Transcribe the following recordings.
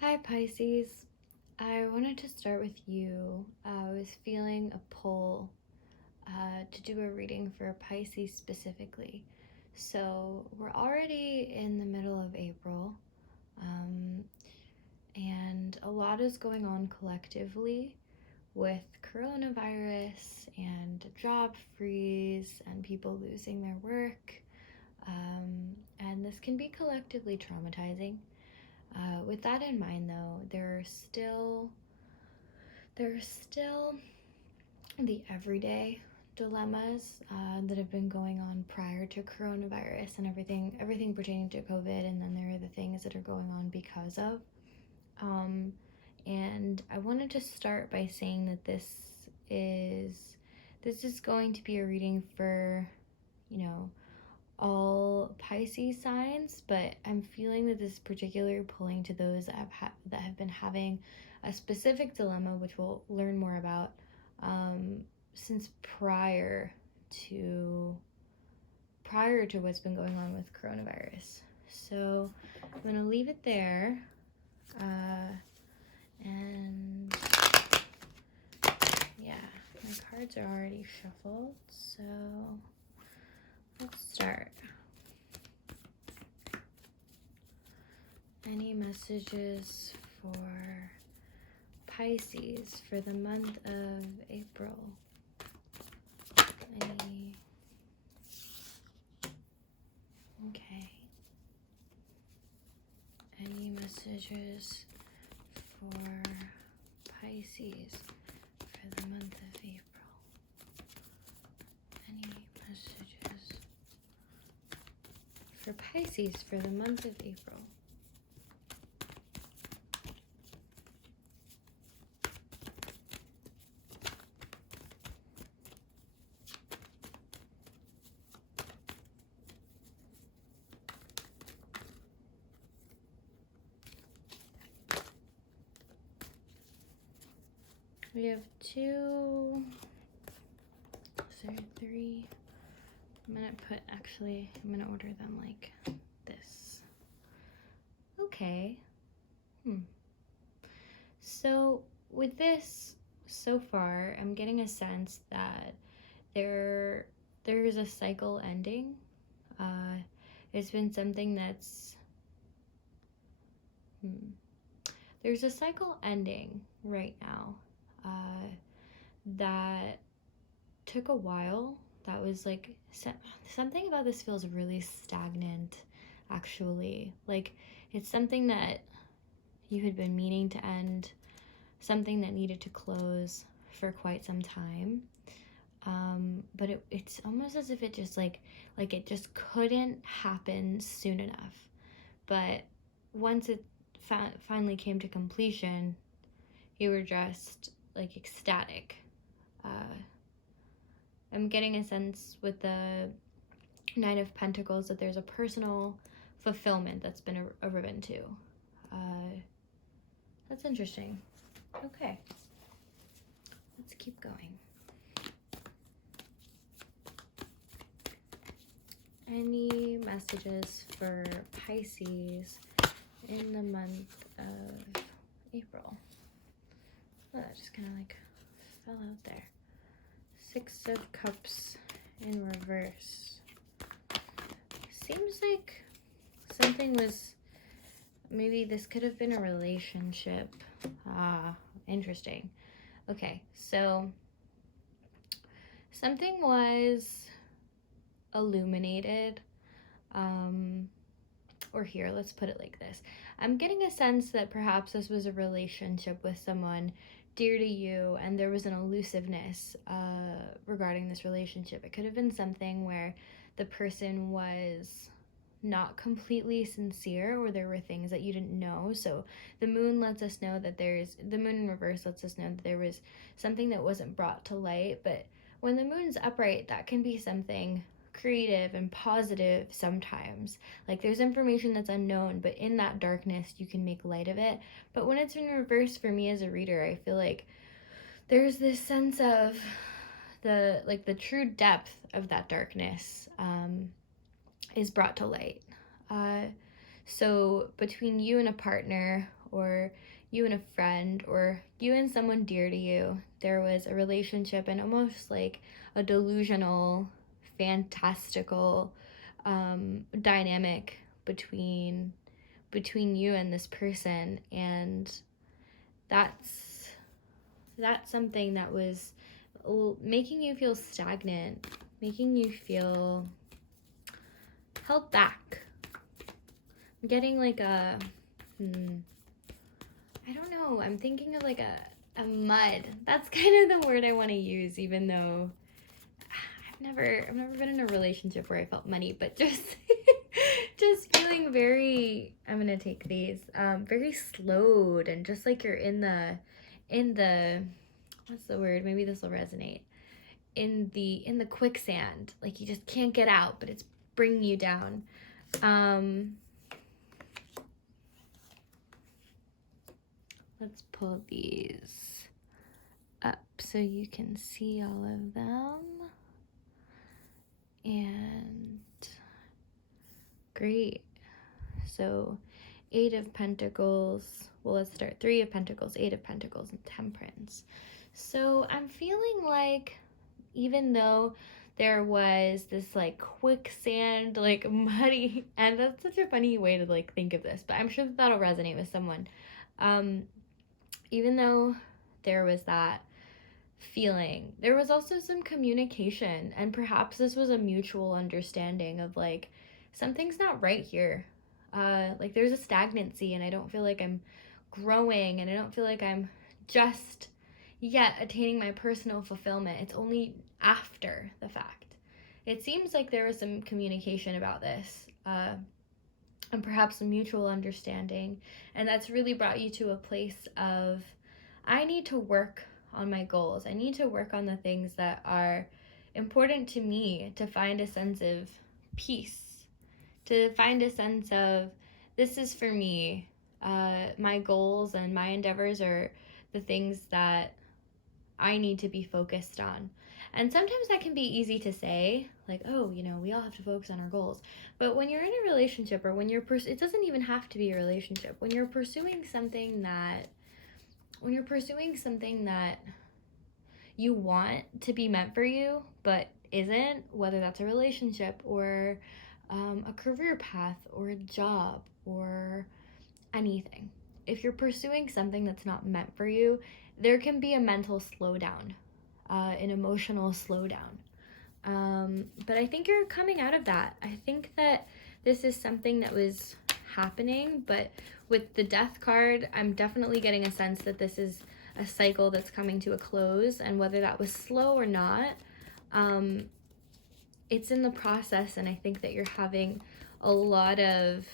Hi Pisces. I wanted to start with you. I was feeling a pull to do a reading for Pisces specifically. So we're already in the middle of April, um, and a lot is going on collectively with coronavirus and job freeze and people losing their work. And this can be collectively traumatizing. With that in mind, though, there are still the everyday dilemmas that have been going on prior to coronavirus and everything pertaining to COVID, and then there are the things that are going on because of. Um, and I wanted to start by saying that this is going to be a reading for, you know, all Pisces signs, but I'm feeling that this is particularly pulling to those that have been having a specific dilemma, which we'll learn more about, since prior to what's been going on with coronavirus. So I'm gonna leave it there, and yeah, my cards are already shuffled, so let's start. Any messages for Pisces for the month of April? Okay. Any messages for Pisces for the month of April? Any messages for Pisces for the month of April? We have two, sorry, three. I'm gonna order them like this. Okay. So with this, so far, I'm getting a sense that there's a cycle ending. It's been something that's there's a cycle ending right now that took a while. That was like something about this feels really stagnant, actually. Like it's something that you had been meaning to end, something that needed to close for quite some time. But it's almost as if it just like it just couldn't happen soon enough. But once it finally came to completion, you were just like ecstatic. I'm getting a sense with the Nine of Pentacles that there's a personal fulfillment that's been a ribbon too. That's interesting. Okay, let's keep going. Any messages for Pisces in the month of April? Oh, that just kind of like fell out there. Six of Cups in reverse. Seems like something was, maybe this could have been a relationship. Interesting. Okay, so something was illuminated, or here, let's put it like this. I'm getting a sense that perhaps this was a relationship with someone dear to you, and there was an elusiveness regarding this relationship. It could have been something where the person was not completely sincere, or there were things that you didn't know. So the moon lets us know that the moon in reverse lets us know that there was something that wasn't brought to light. But when the moon's upright, that can be something creative and positive sometimes. Like there's information that's unknown, but in that darkness you can make light of it. But when it's in reverse, for me as a reader, I feel like there's this sense of the true depth of that darkness is brought to light. So between you and a partner, or you and a friend, or you and someone dear to you, there was a relationship and almost like a delusional, fantastical dynamic between you and this person, and that's something that was making you feel stagnant, making you feel held back. I'm getting like a I don't know, I'm thinking of like a mud. That's kind of the word I want to use, even though I've never been in a relationship where I felt muddy, but just just feeling very, I'm gonna take these, very slowed, and just like you're in the what's the word, maybe this will resonate, in the quicksand, like you just can't get out, but it's bringing you down. Let's pull these up so you can see all of them. And great. So 8 of Pentacles. Well, let's start. 3 of Pentacles, 8 of Pentacles, and Temperance. So I'm feeling like, even though there was this like quicksand, like muddy, and that's such a funny way to like think of this, but I'm sure that that'll resonate with someone. Even though there was that feeling, there was also some communication, and perhaps this was a mutual understanding of like, something's not right here. Like there's a stagnancy, and I don't feel like I'm growing, and I don't feel like I'm just yet attaining my personal fulfillment. It's only after the fact. It seems like there was some communication about this, and perhaps a mutual understanding, and that's really brought you to a place of, I need to work on my goals. I need to work on the things that are important to me, to find a sense of peace, to find a sense of, this is for me. My goals and my endeavors are the things that I need to be focused on. And sometimes that can be easy to say, like, oh, you know, we all have to focus on our goals. But when you're in a relationship, or when you're it doesn't even have to be a relationship. When you're pursuing something that you want to be meant for you, but isn't, whether that's a relationship or a career path or a job or anything. If you're pursuing something that's not meant for you, there can be a mental slowdown, an emotional slowdown. But I think you're coming out of that. I think that this is something that was happening, but with the Death card, I'm definitely getting a sense that this is a cycle that's coming to a close, and whether that was slow or not, it's in the process, and I think that you're having a lot of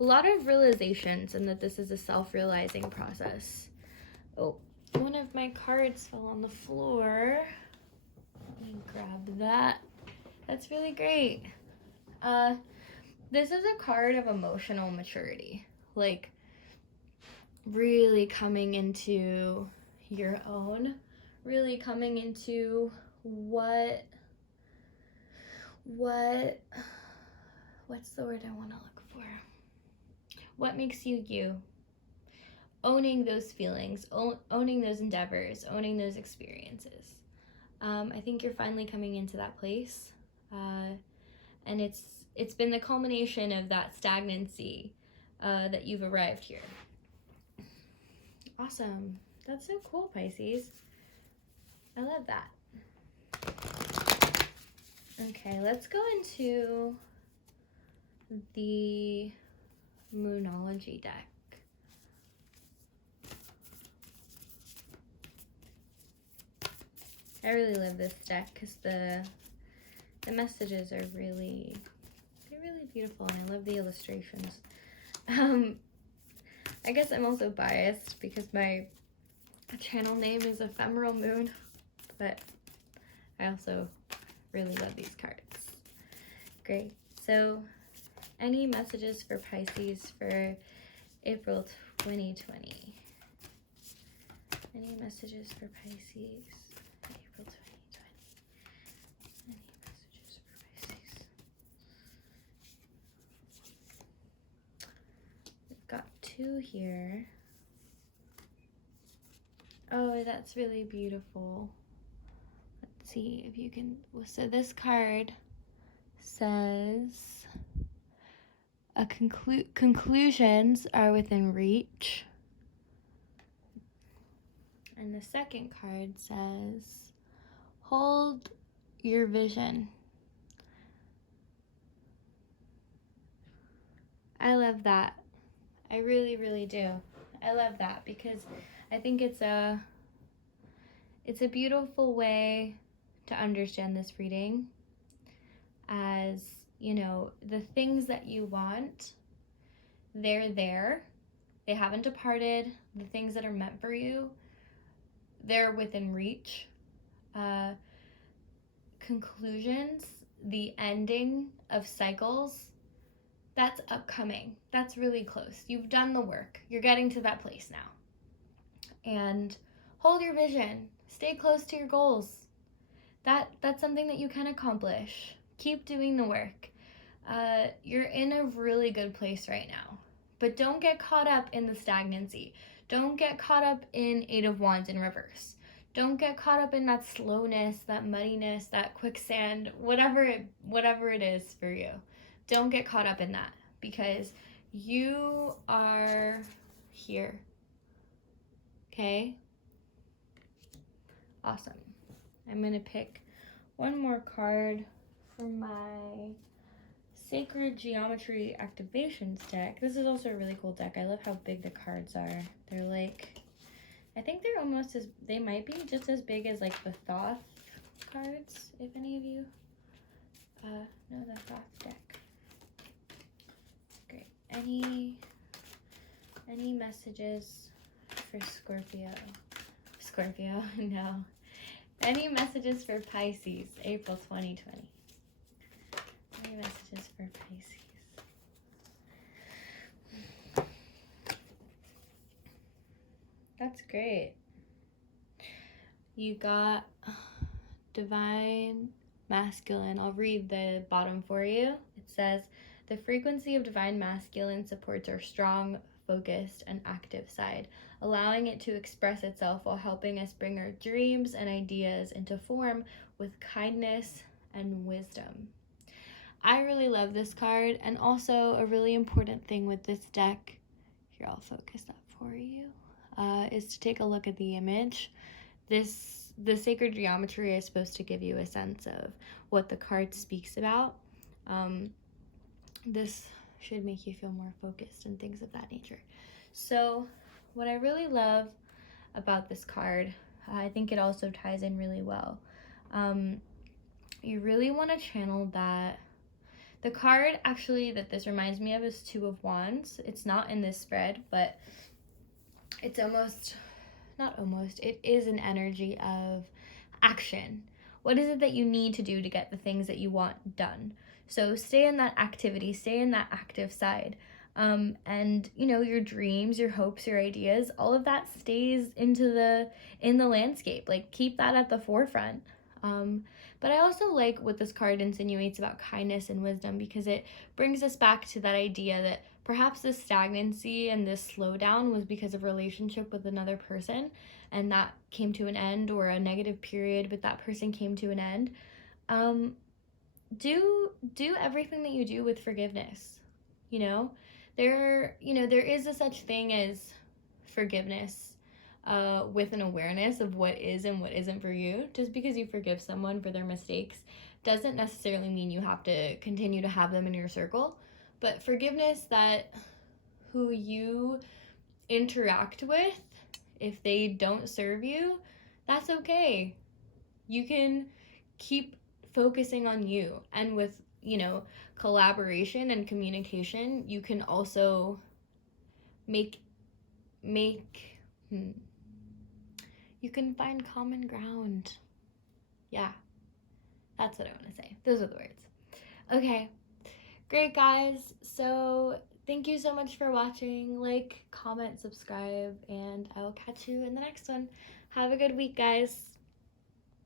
realizations, and that this is a self-realizing process. Oh, one of my cards fell on the floor. Let me grab that. That's really great. This is a card of emotional maturity, like really coming into your own, really coming into what's the word I want to look for? What makes you you? Owning those feelings, owning those endeavors, owning those experiences. I think you're finally coming into that place, and it's been the culmination of that stagnancy that you've arrived here. Awesome. That's so cool, Pisces. I love that. Okay, let's go into the Moonology deck. I really love this deck because the messages are really beautiful, and I love the illustrations. I guess I'm also biased because my channel name is Ephemeral Moon, but I also really love these cards. Great. So, any messages for Pisces for April 2020? Any messages for Pisces for April 2020? Any messages for Pisces? We've got 2 here. Oh, that's really beautiful. Let's see if you can. So this card says conclusions are within reach. And the second card says hold your vision. I love that. I really, really do. I love that because I think it's a beautiful way to understand this reading as, you know, the things that you want, they're there. They haven't departed. The things that are meant for you, they're within reach. Conclusions, the ending of cycles, that's upcoming. That's really close. You've done the work. You're getting to that place now. And hold your vision. Stay close to your goals. That's something that you can accomplish. Keep doing the work. You're in a really good place right now. But don't get caught up in the stagnancy. Don't get caught up in 8 of Wands in reverse. Don't get caught up in that slowness, that muddiness, that quicksand, whatever it is for you. Don't get caught up in that because you are here. Okay? Awesome. I'm going to pick one more card from my Sacred Geometry Activations deck. This is also a really cool deck. I love how big the cards are. They're like, I think they're almost as, they might be just as big as like the Thoth cards, if any of you know the Thoth deck. Great. Any messages for Scorpio? No. Any messages for Pisces, April 2020? Any messages for Pisces? That's great. You got Divine Masculine. I'll read the bottom for you. It says, the frequency of Divine Masculine supports our strong, focused, and active side, allowing it to express itself while helping us bring our dreams and ideas into form with kindness and wisdom. I really love this card, and also a really important thing with this deck, here I'll focus that for you, is to take a look at the image. The sacred geometry is supposed to give you a sense of what the card speaks about. This should make you feel more focused and things of that nature. So what I really love about this card, I think it also ties in really well. You really want to channel that. The card actually that this reminds me of is 2 of Wands. It's not in this spread, but it's it is an energy of action. What is it that you need to do to get the things that you want done? So stay in that activity, stay in that active side. And you know, your dreams, your hopes, your ideas, all of that stays in the landscape. Like, keep that at the forefront. But I also like what this card insinuates about kindness and wisdom, because it brings us back to that idea that perhaps this stagnancy and this slowdown was because of relationship with another person, and that came to an end, or a negative period with that person came to an end. Do everything that you do with forgiveness. There is a such thing as forgiveness with an awareness of what is and what isn't for you. Just because you forgive someone for their mistakes doesn't necessarily mean you have to continue to have them in your circle. But forgiveness that who you interact with, if they don't serve you, that's okay. You can keep focusing on you. And with, collaboration and communication, you can also you can find common ground. Yeah, that's what I want to say. Those are the words. Okay, great, guys. So thank you so much for watching. Like, comment, subscribe, and I will catch you in the next one. Have a good week, guys.